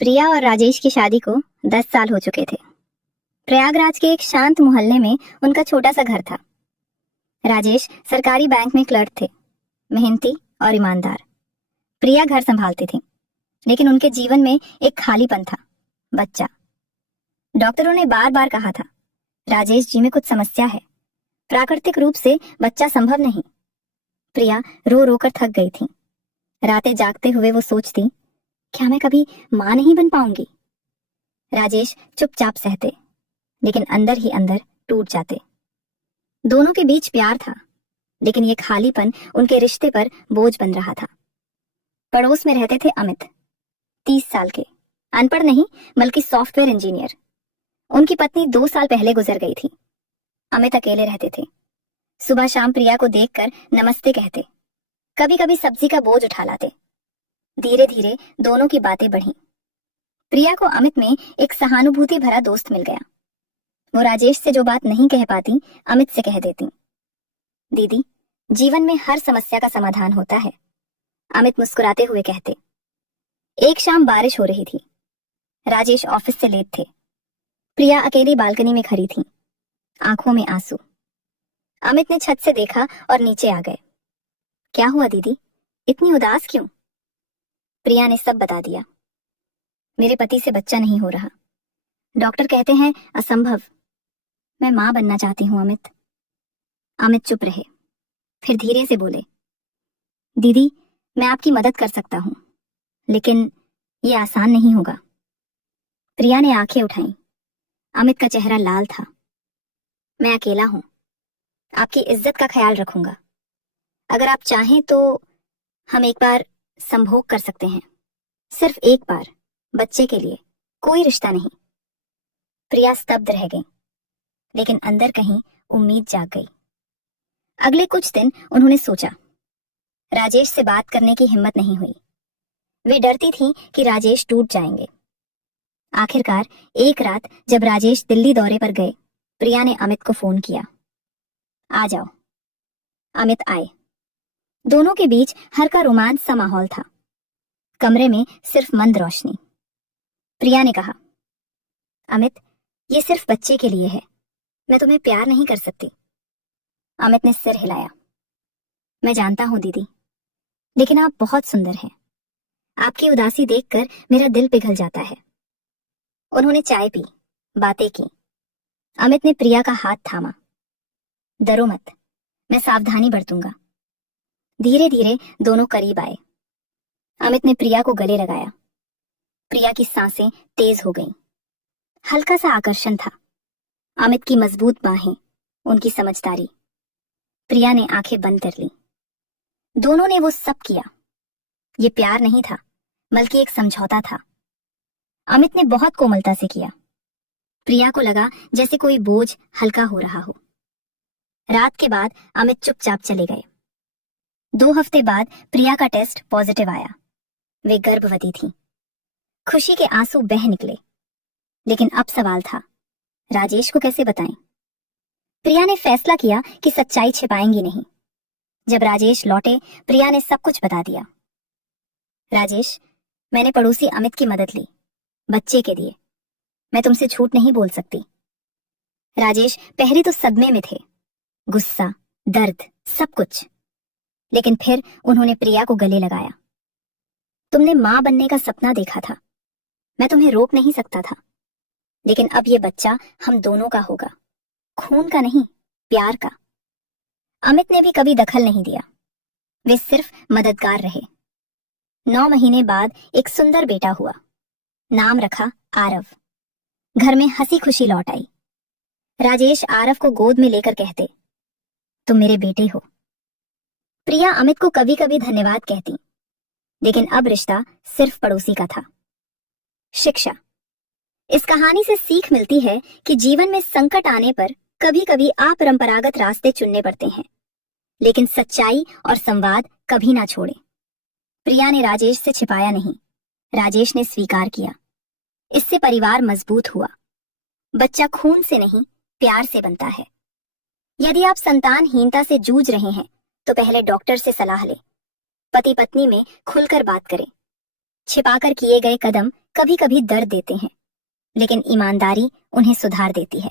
प्रिया और राजेश की शादी को 10 साल हो चुके थे। प्रयागराज के एक शांत मोहल्ले में उनका छोटा सा घर था। राजेश सरकारी बैंक में क्लर्क थे, मेहनती और ईमानदार। प्रिया घर संभालती थी, लेकिन उनके जीवन में एक खालीपन था, बच्चा। डॉक्टरों ने बार बार कहा था, राजेश जी में कुछ समस्या है, प्राकृतिक रूप से बच्चा संभव नहीं। प्रिया रो रो कर थक गई थी। रातें जागते हुए वो सोचती, क्या मैं कभी मां नहीं बन पाऊंगी? राजेश चुपचाप सहते, लेकिन अंदर ही अंदर टूट जाते। दोनों के बीच प्यार था, लेकिन ये खालीपन उनके रिश्ते पर बोझ बन रहा था। पड़ोस में रहते थे अमित, 30 साल के, अनपढ़ नहीं बल्कि सॉफ्टवेयर इंजीनियर। उनकी पत्नी 2 साल पहले गुजर गई थी। अमित अकेले रहते थे। सुबह शाम प्रिया को देखकर नमस्ते कहते, कभी कभी सब्जी का बोझ उठा लाते। धीरे धीरे दोनों की बातें बढ़ी। प्रिया को अमित में एक सहानुभूति भरा दोस्त मिल गया। वो राजेश से जो बात नहीं कह पाती, अमित से कह देती। दीदी, जीवन में हर समस्या का समाधान होता है, अमित मुस्कुराते हुए कहते। एक शाम बारिश हो रही थी। राजेश ऑफिस से लेट थे। प्रिया अकेली बालकनी में खड़ी थी, आंखों में आंसू। अमित ने छत से देखा और नीचे आ गए। क्या हुआ दीदी, इतनी उदास क्यों? प्रिया ने सब बता दिया। मेरे पति से बच्चा नहीं हो रहा, डॉक्टर कहते हैं असंभव। मैं मां बनना चाहती हूं अमित। अमित चुप रहे, फिर धीरे से बोले, दीदी, मैं आपकी मदद कर सकता हूं, लेकिन ये आसान नहीं होगा। प्रिया ने आंखें उठाई। अमित का चेहरा लाल था। मैं अकेला हूं, आपकी इज्जत का ख्याल रखूंगा। अगर आप चाहें तो हम एक बार संभोग कर सकते हैं, सिर्फ एक बार, बच्चे के लिए, कोई रिश्ता नहीं। प्रिया स्तब्ध रह गई, लेकिन अंदर कहीं उम्मीद जाग गई। अगले कुछ दिन उन्होंने सोचा। राजेश से बात करने की हिम्मत नहीं हुई। वे डरती थीं कि राजेश टूट जाएंगे। आखिरकार एक रात जब राजेश दिल्ली दौरे पर गए, प्रिया ने अमित को फोन किया। आ जाओ। अमित आए। दोनों के बीच हल्का रोमांस सा माहौल था। कमरे में सिर्फ मंद रोशनी। प्रिया ने कहा, अमित, ये सिर्फ बच्चे के लिए है, मैं तुम्हें प्यार नहीं कर सकती। अमित ने सिर हिलाया। मैं जानता हूं दीदी, लेकिन आप बहुत सुंदर हैं। आपकी उदासी देखकर मेरा दिल पिघल जाता है। उन्होंने चाय पी, बातें की। अमित ने प्रिया का हाथ थामा। डरो मत, मैं सावधानी बरतूंगा। धीरे धीरे दोनों करीब आए। अमित ने प्रिया को गले लगाया। प्रिया की सांसें तेज हो गईं। हल्का सा आकर्षण था। अमित की मजबूत बाहें, उनकी समझदारी। प्रिया ने आंखें बंद कर ली। दोनों ने वो सब किया। ये प्यार नहीं था, बल्कि एक समझौता था। अमित ने बहुत कोमलता से किया। प्रिया को लगा जैसे कोई बोझ हल्का हो रहा हो। रात के बाद अमित चुपचाप चले गए। 2 हफ्ते बाद प्रिया का टेस्ट पॉजिटिव आया। वे गर्भवती थीं। खुशी के आंसू बह निकले। लेकिन अब सवाल था, राजेश को कैसे बताएं? प्रिया ने फैसला किया कि सच्चाई छिपाएंगी नहीं। जब राजेश लौटे, प्रिया ने सब कुछ बता दिया। राजेश, मैंने पड़ोसी अमित की मदद ली, बच्चे के लिए। मैं तुमसे झूठ नहीं बोल सकती। राजेश पहले तो सदमे में थे, गुस्सा, दर्द, सब कुछ। लेकिन फिर उन्होंने प्रिया को गले लगाया। तुमने मां बनने का सपना देखा था, मैं तुम्हें रोक नहीं सकता था, लेकिन अब ये बच्चा हम दोनों का होगा, खून का नहीं, प्यार का। अमित ने भी कभी दखल नहीं दिया। वे सिर्फ मददगार रहे। 9 महीने बाद एक सुंदर बेटा हुआ। नाम रखा आरव। घर में हंसी खुशी लौट आई। राजेश आरव को गोद में लेकर कहते, तुम मेरे बेटे हो। प्रिया अमित को कभी कभी धन्यवाद कहती, लेकिन अब रिश्ता सिर्फ पड़ोसी का था। शिक्षा। इस कहानी से सीख मिलती है कि जीवन में संकट आने पर कभी कभी अपरंपरागत रास्ते चुनने पड़ते हैं, लेकिन सच्चाई और संवाद कभी ना छोड़े। प्रिया ने राजेश से छिपाया नहीं, राजेश ने स्वीकार किया। इससे परिवार मजबूत हुआ। बच्चा खून से नहीं, प्यार से बनता है। यदि आप संतानहीनता से जूझ रहे हैं, तो पहले डॉक्टर से सलाह लें। पति पत्नी में खुलकर बात करें। छिपाकर किए गए कदम कभी कभी दर्द देते हैं, लेकिन ईमानदारी उन्हें सुधार देती है।